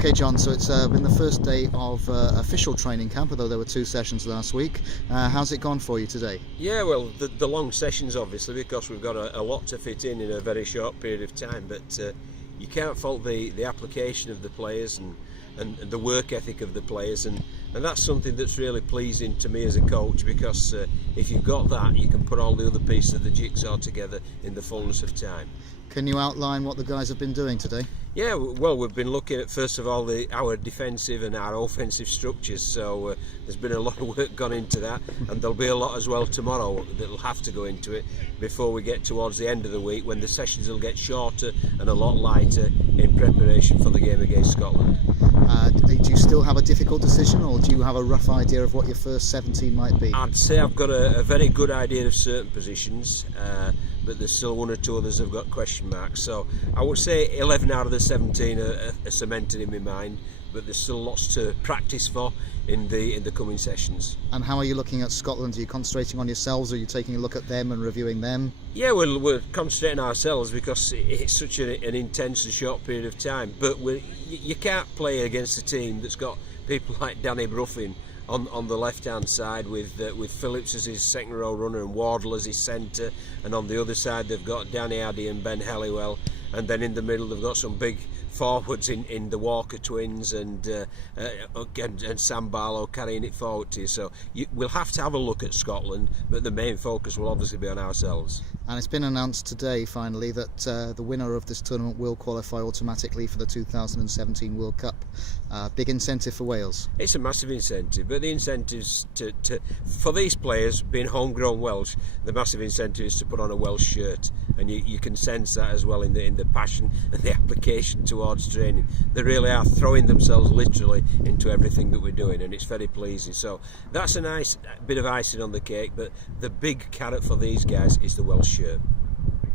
Okay, John, so it's been the first day of official training camp, although there were 2 sessions last week. How's it gone for you today? Yeah, well, the long sessions, obviously, because we've got a lot to fit in a very short period of time, but you can't fault the application of the players and the work ethic of the players, and that's something that's really pleasing to me as a coach, because if you've got that, you can put all the other pieces of the jigsaw together in the fullness of time. Can you outline what the guys have been doing today? Yeah, well, we've been looking at, first of all, our defensive and our offensive structures, so there's been a lot of work gone into that, and there'll be a lot as well tomorrow that'll have to go into it before we get towards the end of the week, when the sessions will get shorter and a lot lighter in preparation for the game against Scotland. Do you still have a difficult decision, or do you have a rough idea of what your first 17 might be? I'd say I've got a very good idea of certain positions, but there's still 1 or 2 others have got question marks, so I would say 11 out of the 17 are cemented in my mind, but there's still lots to practice for in the coming sessions. And how are you looking at Scotland? Are you concentrating on yourselves, or are you taking a look at them and reviewing them? Yeah, we're concentrating ourselves, because it's such an intense and short period of time, but you can't play against a team that's got people like Danny Bruffin on the left hand side with Phillips as his second row runner and Wardle as his centre, and on the other side they've got Danny Addy and Ben Helliwell, and then in the middle they've got some big forwards in the Walker twins and Sam Barlow carrying it forward to you. So we'll have to have a look at Scotland, but the main focus will obviously be on ourselves. And it's been announced today, finally, that the winner of this tournament will qualify automatically for the 2017 World Cup. Big incentive for Wales. It's a massive incentive, but the incentives for these players, being homegrown Welsh, the massive incentive is to put on a Welsh shirt, and you can sense that as well in the passion and the application towards training. They really are throwing themselves literally into everything that we're doing, and it's very pleasing. So that's a nice bit of icing on the cake, but the big carrot for these guys is the Welsh shirt.